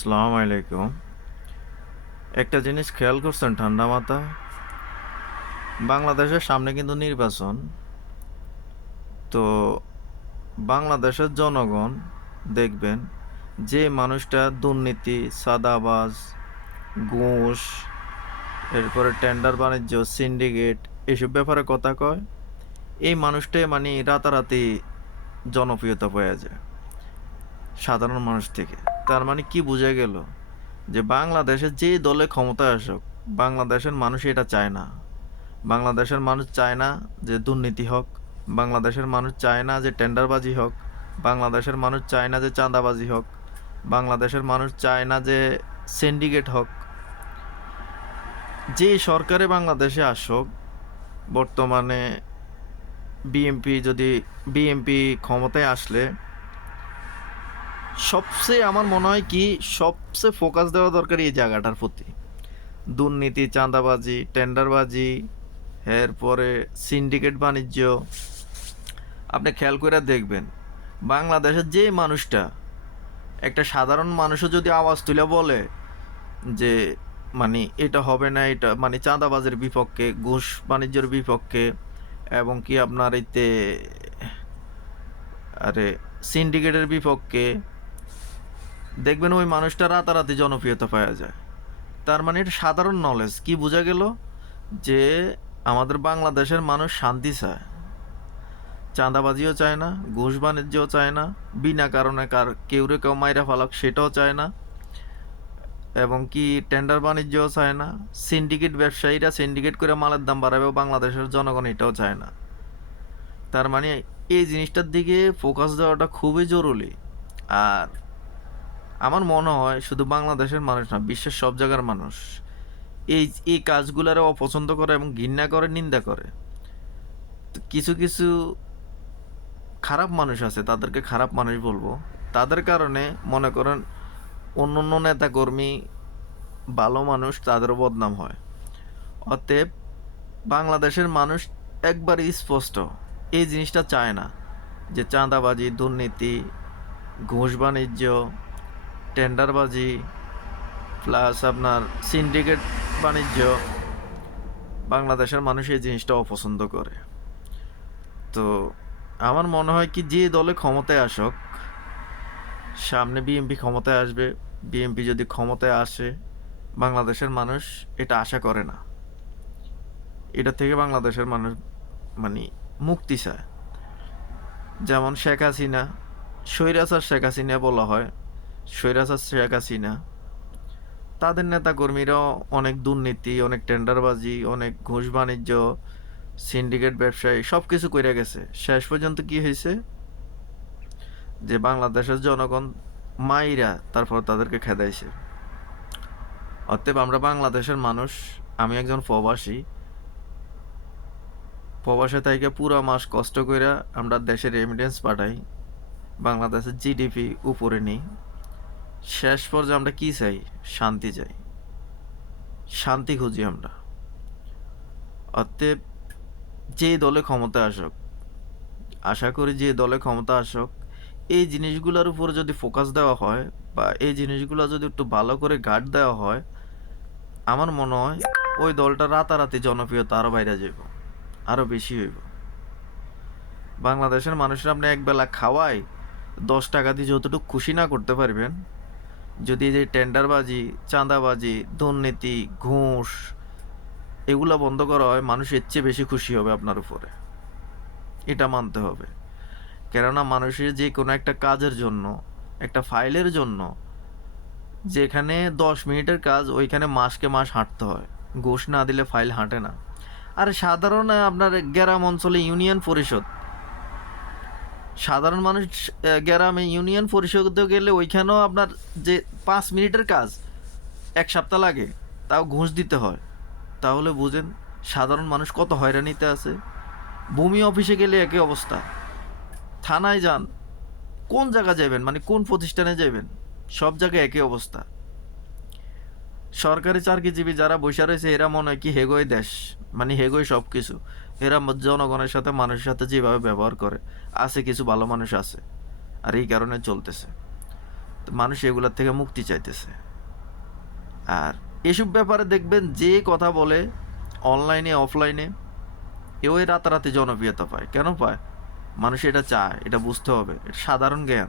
আসসালামু আলাইকুম। একটা জিনিস খেয়াল করছেন ঠান্ডা মাথায়? বাংলাদেশের সামনে কিন্তু নির্বাচন। তো বাংলাদেশের জনগণ দেখবেন যে মানুষটা দুর্নীতি, চাঁদাবাজ, ঘুষ, এরপরে টেন্ডার বাণিজ্য, সিন্ডিকেট এসব ব্যাপারে কথা কয়, এই মানুষটাই মানে রাতারাতি জনপ্রিয়তা পাওয়া যায় সাধারণ মানুষ থেকে। তার মানে কি বোঝা গেল? যে বাংলাদেশের যে দলে ক্ষমতায় আসুক, বাংলাদেশের মানুষ এটা চায় না। বাংলাদেশের মানুষ চায় না যে দুর্নীতি হোক, বাংলাদেশের মানুষ চায় না যে টেন্ডারবাজি হোক, বাংলাদেশের মানুষ চায় না যে চাঁদাবাজি হোক, বাংলাদেশের মানুষ চায় না যে সিন্ডিকেট হোক। যে সরকারে বাংলাদেশে আসুক, বর্তমানে বিএমপি ক্ষমতায় আসলে সবচেয়ে আমার মনে হয় কি সবচেয়ে ফোকাস দেওয়া দরকার এই জায়গাটার প্রতি। দুর্নীতি, চাঁদাবাজি, টেন্ডারবাজি, এরপরে সিন্ডিকেট বাণিজ্য। আপনি খেয়াল করে দেখবেন বাংলাদেশের যে মানুষটা, একটা সাধারণ মানুষও যদি আওয়াজ তুলে বলে যে মানে এটা হবে না, এটা মানে চাঁদাবাজের বিপক্ষে, ঘুষ বাণিজ্যের বিপক্ষে, এবং কি আপনার এতে আরে সিন্ডিকেটের বিপক্ষে, দেখবেন ওই মানুষটা রাতারাতি জনপ্রিয়তা পাওয়া যায়। তার মানে এটা সাধারণ নলেজ। কি বোঝা গেল? যে আমাদের বাংলাদেশের মানুষ শান্তি চায়, চাঁদাবাজিও চায় না, ঘুষ বাণিজ্যও চায় না, বিনা কারণে কেউ মাইরা ফালাক সেটাও চায় না, এবং কি টেন্ডার বাণিজ্যও চায় না। সিন্ডিকেট ব্যবসায়ীরা সিন্ডিকেট করে মালের দাম বাড়াবেও বাংলাদেশের জনগণ এটাও চায় না। তার মানে এই জিনিসটার দিকে ফোকাস দেওয়াটা খুবই জরুরি। আর আমার মনে হয় শুধু বাংলাদেশের মানুষ না, বিশ্বের সব জায়গার মানুষ এই এই কাজগুলারও অপছন্দ করে এবং ঘৃণা করে, নিন্দা করে। তো কিছু কিছু খারাপ মানুষ আছে, তাদেরকে খারাপ মানুষ বলবো। তাদের কারণে মনে করেন অন্য অন্য নেতাকর্মী, ভালো মানুষ, তাদেরও বদনাম হয়। অতএব বাংলাদেশের মানুষ একবারই স্পষ্ট এই জিনিসটা চায় না যে চাঁদাবাজি, দুর্নীতি, ঘুষ বাণিজ্য, টেন্ডারবাজি, প্লাস আপনার সিন্ডিকেট বাণিজ্য। বাংলাদেশের মানুষ এই জিনিসটা অপছন্দ করে। তো আমার মনে হয় কি যে দলে ক্ষমতায় আসুক, সামনে বিএনপি ক্ষমতায় আসবে, বিএনপি যদি ক্ষমতায় আসে, বাংলাদেশের মানুষ এটা আশা করে না। এটা থেকে বাংলাদেশের মানুষ মানে মুক্তি চায়। যেমন শেখ হাসিনা, স্বৈরাচার শেখ হাসিনা বলা হয়, স্বৈরাচার শেখ হাসিনা, তাদের নেতাকর্মীরাও অনেক দুর্নীতি, অনেক টেন্ডারবাজি, অনেক ঘুষ বাণিজ্য, সিন্ডিকেট ব্যবসায়ী সব কিছু করে গেছে। শেষ পর্যন্ত কি হয়েছে? যে বাংলাদেশের জনগণ মাইরা তারপর তাদেরকে খেদাইছে। অতএব আমরা বাংলাদেশের মানুষ, আমি একজন প্রবাসী, প্রবাসে থেকে পুরো মাস কষ্ট কইরা আমরা দেশের রেমিটেন্স পাঠাই, বাংলাদেশের জিডিপি উপরে নিই। শেষ পর্যায়ে আমরা কি চাই? শান্তি চাই, শান্তি খুঁজি আমরা। অতএব যে দলে ক্ষমতা আসুক, আশা করি যে দলে ক্ষমতা আসুক, এই জিনিসগুলোর উপর যদি ফোকাস দেওয়া হয় বা এই জিনিসগুলো যদি একটু ভালো করে গার্ড দেওয়া হয়, আমার মনে হয় ওই দলটা রাতারাতি জনপ্রিয়তা আরও বাইরে যাব, আরও বেশি হইব। বাংলাদেশের মানুষরা আপনি একবেলা খাওয়ায় 10 টাকা দিয়ে যতটুকু খুশি না করতে পারবেন, যদি এই যে টেন্ডারবাজি, চাঁদাবাজি, দুর্নীতি, ঘুষ এগুলো বন্ধ করা হয়, মানুষ এর চেয়ে বেশি খুশি হবে আপনার উপরে। এটা মানতে হবে। কেননা মানুষের যে কোনো একটা কাজের জন্য, একটা ফাইলের জন্য, যেখানে 10 মিনিটের কাজ ওইখানে মাসকে মাস হাঁটতে হয়। ঘুষ না দিলে ফাইল হাঁটে না। আর সাধারণ আপনার গ্রাম অঞ্চলে ইউনিয়ন পরিষদ, সাধারণ মানুষ গ্রামে ইউনিয়ন পরিষদে গেলে ওইখানেও আপনার যে 5 মিনিটের কাজ 1 সপ্তাহ লাগে, তাও ঘুষ দিতে হয়। তাহলে বুঝেন সাধারণ মানুষ কত হয়রানিতে আছে। ভূমি অফিসে গেলে একই অবস্থা, থানায় যান, কোন জায়গা যাবেন মানে কোন প্রতিষ্ঠানে যাবেন, সব জায়গায় একই অবস্থা। সরকারি চাকরিজীবী যারা বসে রয়েছে এরা মনে হয় কি হেগোয় দেশ, মানে হেগোয় সব কিছু। এরা জনগণের সাথে, মানুষের সাথে যেভাবে ব্যবহার করে, আছে কিছু ভালো মানুষ আছে, আর এই কারণে চলতেছে। তো মানুষ এগুলোর থেকে মুক্তি চাইতেছে। আর এসব ব্যাপারে দেখবেন যে কথা বলে অনলাইনে অফলাইনে এও রাতারাতি জনপ্রিয়তা পায়। কেন পায়? মানুষ এটা চায়, এটা বুঝতে হবে, এটা সাধারণ জ্ঞান।